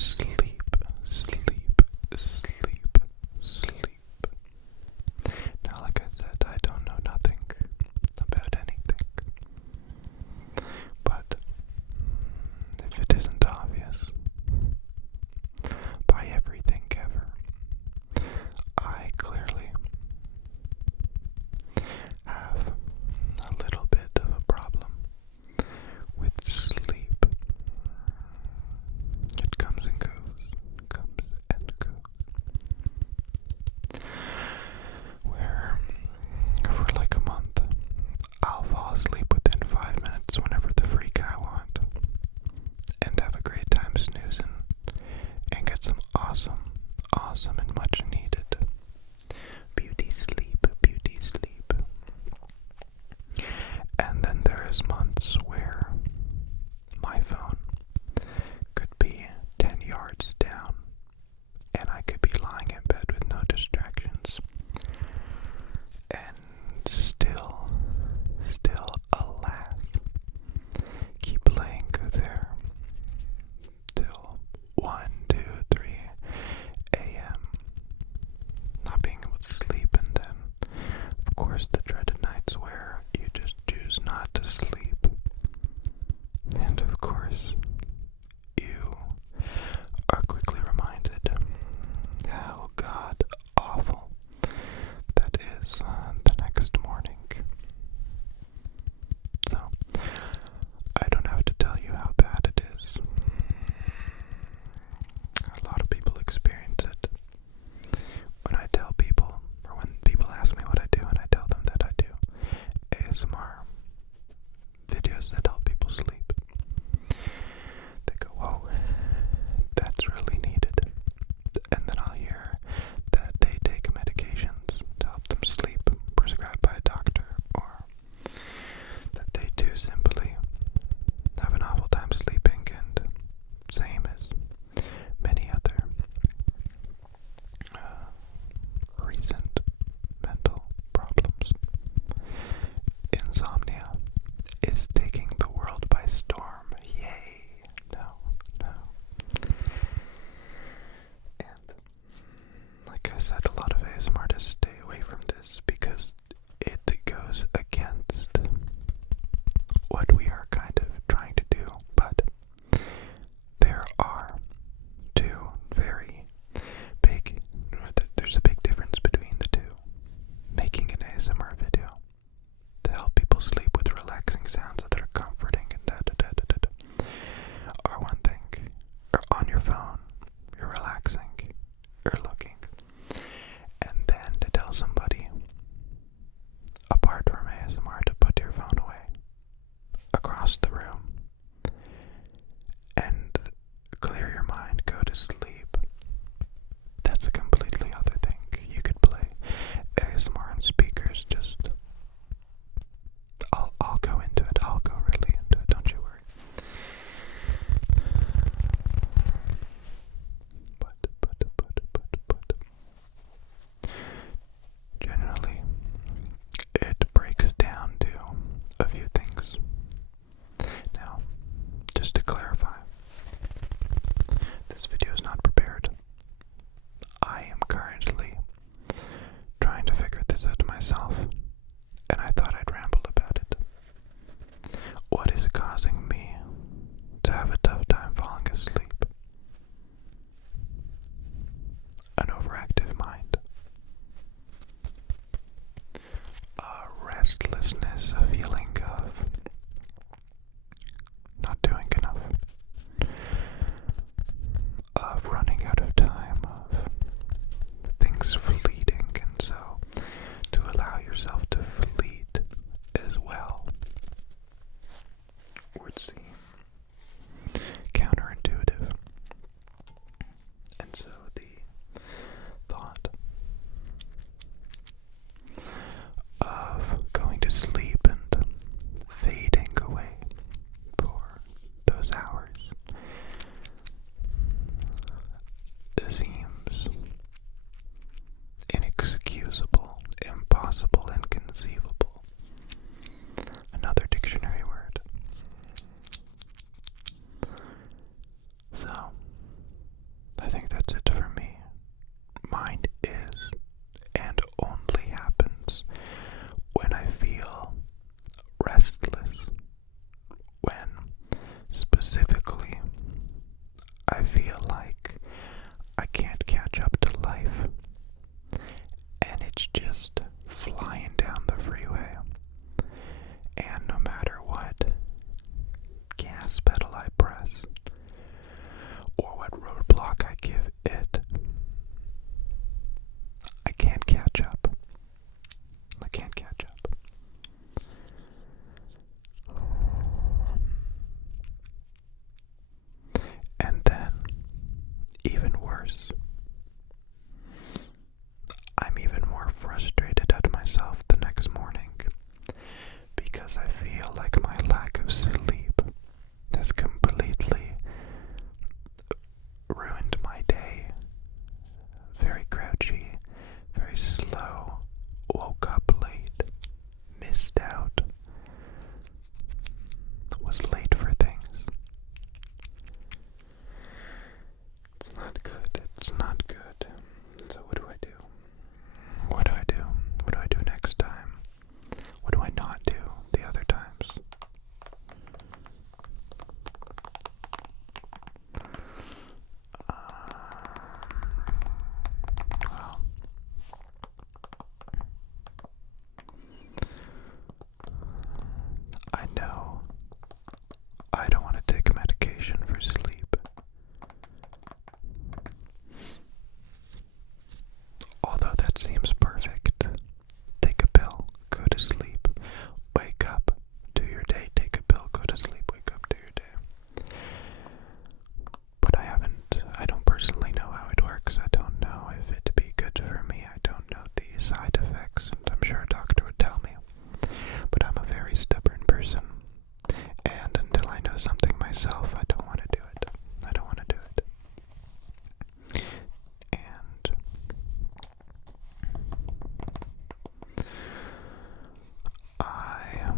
sleep, sleep, sleep, sleep. Now, like I said, I don't know nothing about anything. But if it isn't obvious by everything ever, I clearly have a little bit of a problem with sleep. It comes and goes. I can't catch up to life. And it's just flying down the freeway. And no matter what gas pedal I press, or what roadblock I give it, I can't catch up. I can't catch up. And then, even worse, I'm even more frustrated at myself the next morning because I feel like my lack of sleep has completely ruined my day. Very grouchy, very slow, woke up late, missed out, was late for things. It's not good, it's not good. So what do I do? What do I do? What do I do next time? What do I not do the other times? Well, I know I don't want to take medication for sleep. Although that seems perfect. Take a pill, go to sleep, wake up, do your day, take a pill, go to sleep, wake up, do your day. But I don't personally know how it works. I don't know if it'd be good for me. I don't know the side effects, and I'm sure a doctor would tell me. But I'm a very stubborn person, and until I know something myself, I don't want to do it. I don't want to do it. And I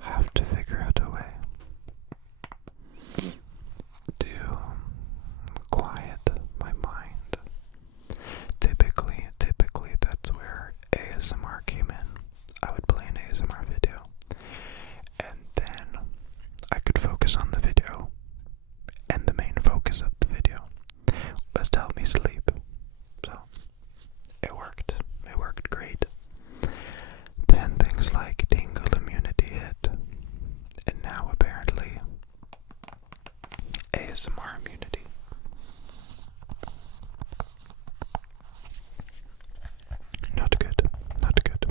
have to figure out a way to quiet my mind. Typically that's where ASMR came in. I would play an ASMR video, and then I could focus on the video, and the main focus of the video was to help me sleep. So it worked. It worked great. Then things like tingle immunity hit, and now apparently ASMR immunity. Not good. Not good.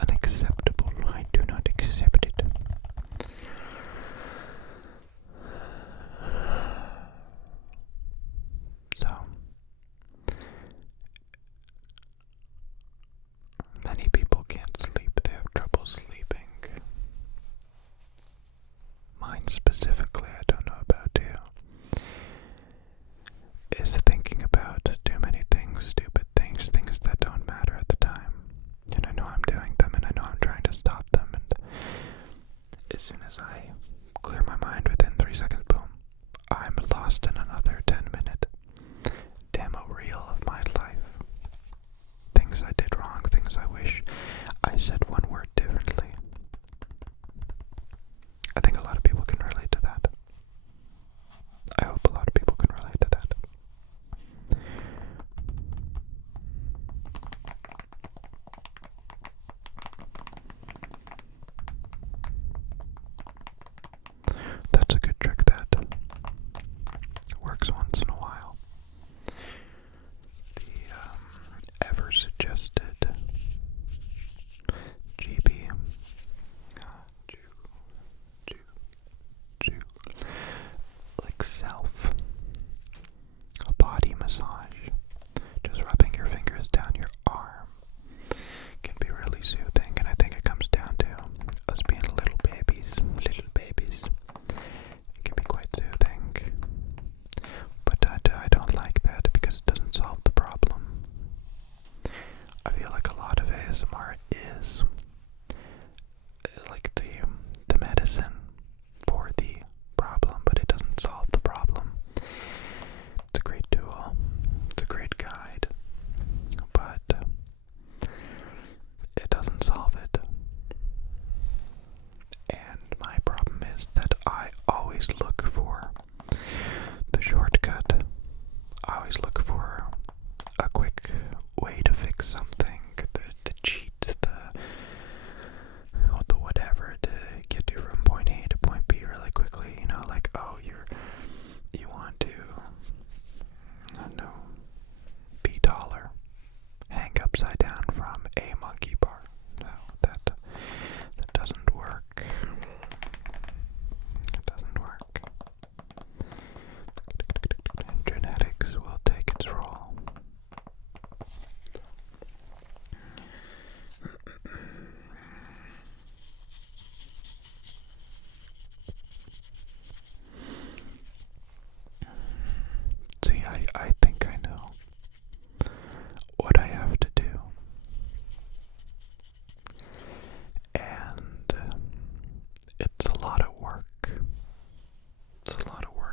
Unacceptable. I do not accept it. So, many people can't sleep. They have trouble sleeping. Mine specifically, I don't know about you, is thinking about too many things, stupid things, things that don't matter at the time. And I know I'm doing them, and I know I'm trying to stop them, and as soon as I clear my mind within 3 seconds, boom, I'm lost in another 10-minute demo reel of my life. Things I did wrong, things I wish I said one word differently. I think a lot of people can relate to that. I hope a lot of people can relate to that. That's a good trick that works once in a while. The ever suggested GB.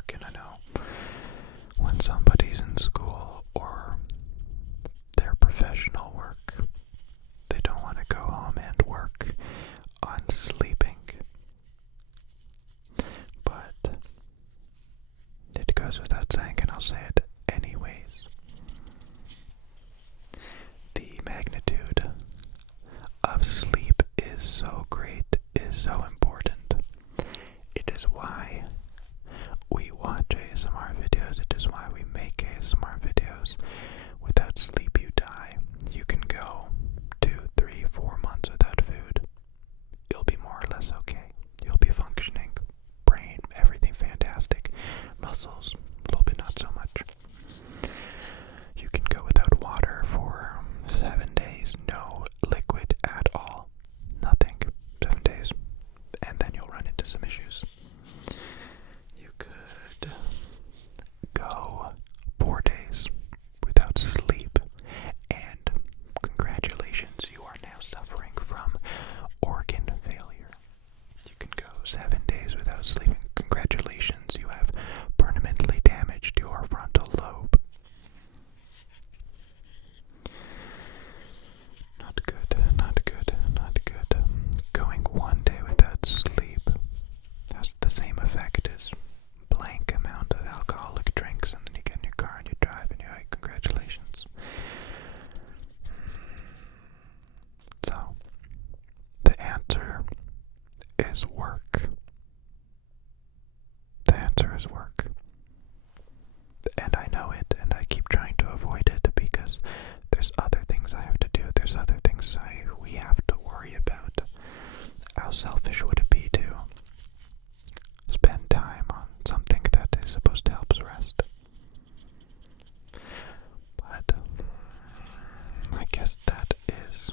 work, and I know when somebody's in school or their professional work, they don't want to go home and work on sleeping. But it goes without saying, and I'll say it anyways. The magnitude of sleep is so great, is so important. It is why we watch ASMR videos. It is why we make ASMR videos. Without sleep, you die. You can go 2, 3, 4 months without food. You'll be more or less okay. You'll be functioning. Brain, everything fantastic. Muscles, a little bit not so much. You can go without water for 7 days. No liquid at all. Nothing. 7 days. And then you'll run into some issues. You could go 4 days without sleep, and congratulations, you are now suffering from organ failure. You can go 7 days without sleeping. Congratulations, you have permanently damaged your frontal lobe. Not good, not good, not good. Going 1 day without sleep has the same effect as blank amount of alcoholic drinks, and then you get in your car and you drive and you're like, congratulations. So, the answer is work. The answer is work. And I know it, and I keep trying to avoid it because there's other things I have to do. There's other things we have to worry about. How selfish would it be to spend time on something that is supposed to help us rest? But I guess that is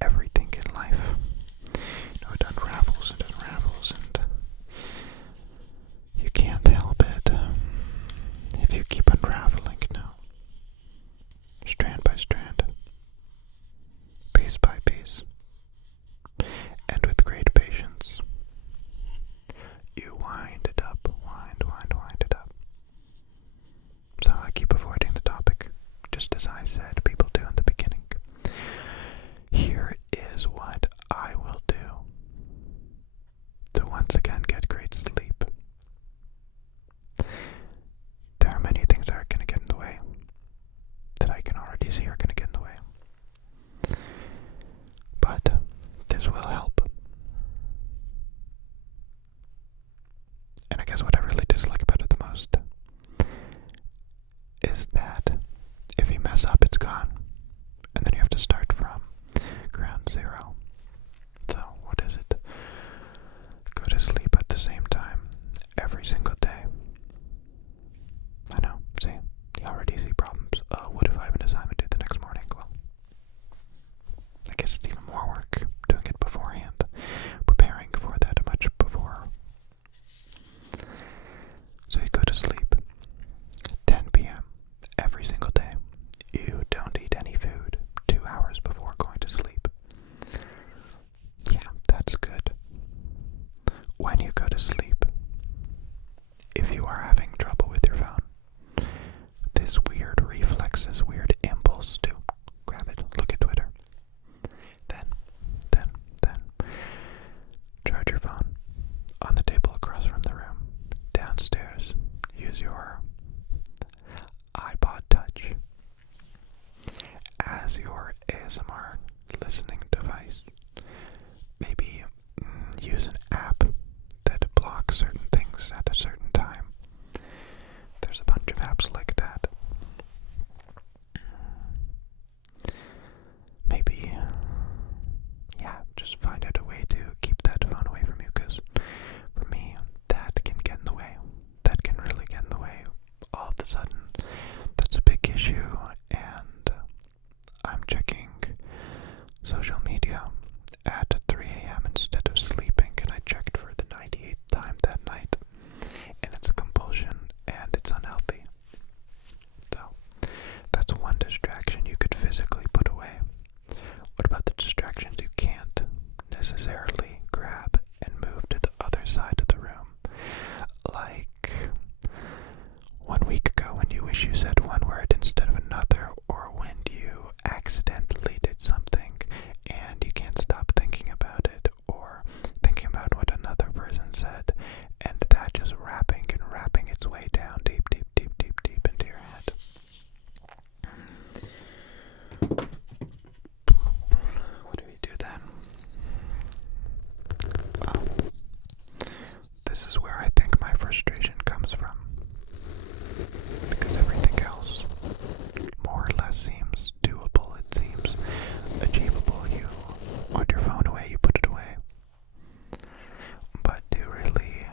everything in life. It unravels and unravels, and you can't help it if you keep unraveling, strand by strand, piece by piece, and with great patience. You wind it up, wind it up. So I keep avoiding the topic, just as I said people do in the beginning. Here is what I will do to once again get great sleep. There are many things that are going to get in the way, that I can already see are going to get in the way. But this will help. And I guess what I really dislike about it the most is that if you mess up, it's gone. And then you have to start from ground zero. So, what is it? Go to sleep at the same time every single day. I know, see? You already see problems. What if I have an assignment due the next morning? Well, I guess it's even more work doing it beforehand. Preparing for that much before. So you go to sleep 10 p.m. every single day. You don't eat any food 2 hours before going to sleep. Yeah, that's good. When you go to sleep, if you are having trouble with your phone, this weird reflex, this weird impulse to grab it, look at Twitter, then charge your phone on the table across from the room. Downstairs, use your iPod Touch as your ASMR listening device. Maybe use an app that blocks said, and that just wrapping its way down deep into your head. What do we do then? Well, this is where I think my frustration comes from. Because everything else more or less seems doable, it seems achievable. You want your phone away, you put it away. But to really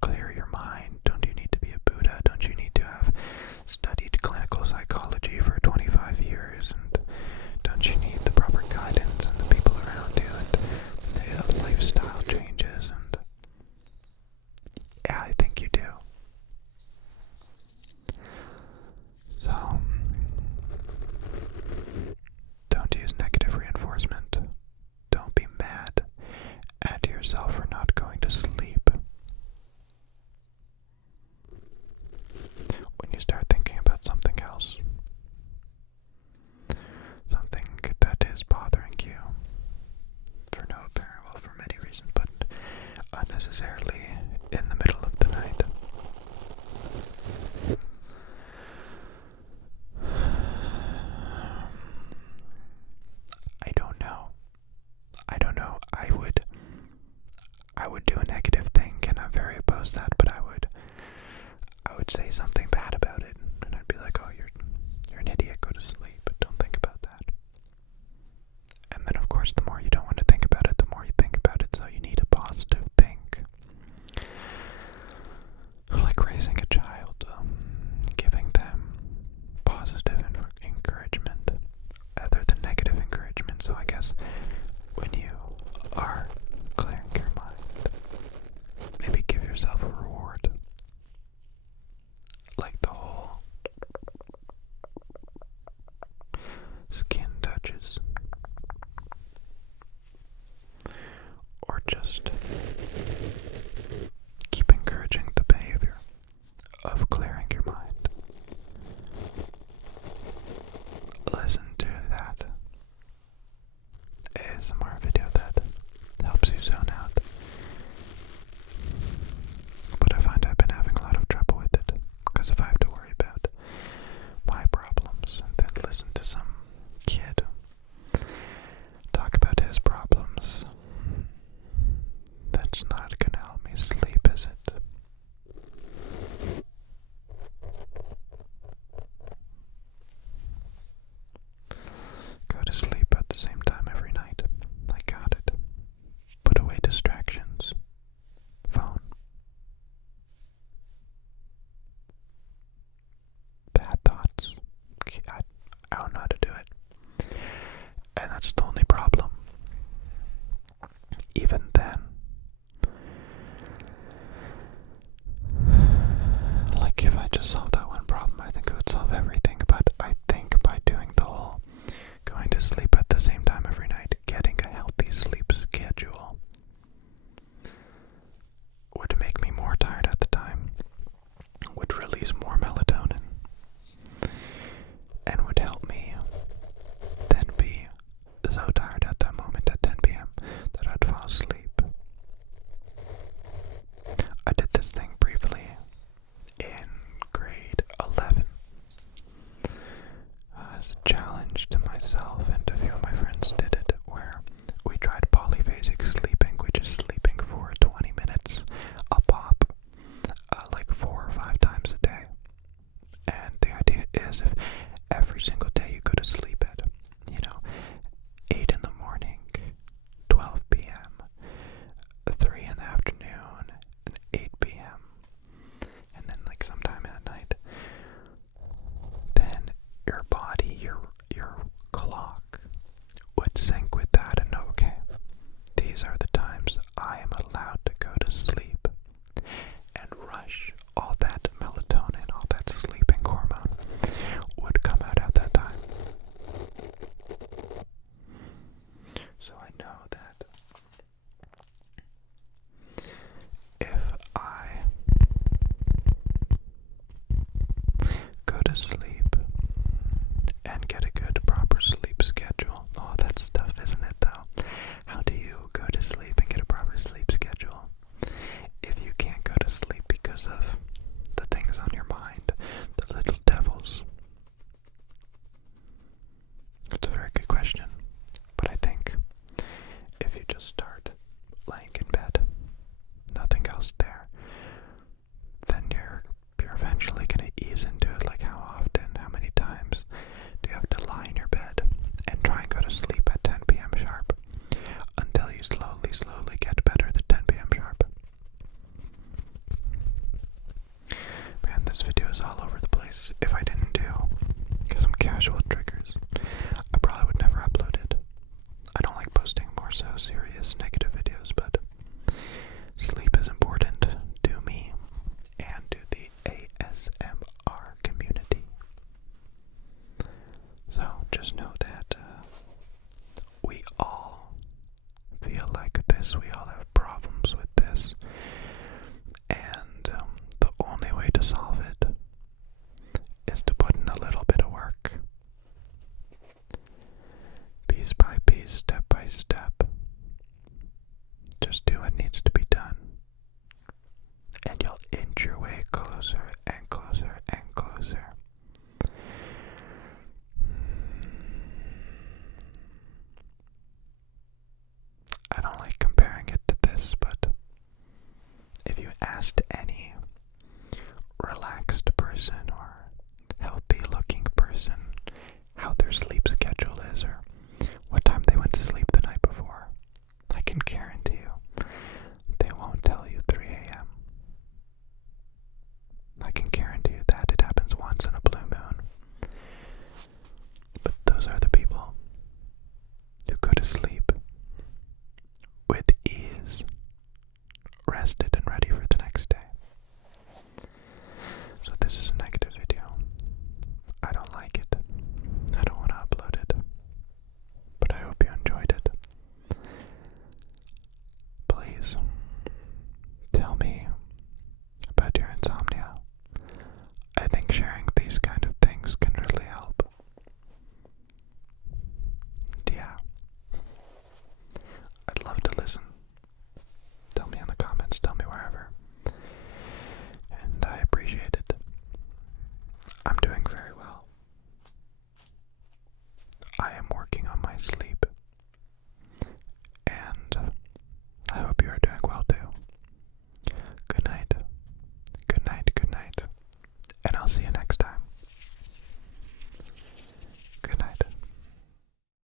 clear your mind, don't you need to be a Buddha? Don't you need to have studied clinical psychology for 25 years? And don't you need the proper guidance and the people around you and the lifestyle changes? And yeah, I think you do. So, don't use negative reinforcement. Don't be mad at yourself for not going to sleep. When you start thinking about something else, something that is bothering you for no apparent, well, for many reasons, but unnecessarily in the middle of the night. I would do a negative thing, and I'm very opposed to that, but I would say something bad about it, and I'd be like, oh, you're an idiot, go to sleep, but don't think about that. And then, of course, the more you don't want to think about it, the more you think about it, so you need a positive think. Like raising a child, giving them positive encouragement, other than negative encouragement. So I guess when you are clearing your mind, maybe give yourself a reward. Like the whole skin touches. Or just keep encouraging the behavior. asked any relaxed person or healthy looking person how their sleep schedule is or what time they went to sleep the night before, I can guarantee you they won't tell you 3 a.m. I can guarantee you that it happens once in a blue moon. But those are the people who go to sleep with ease, rested and ready for the next day. So this is an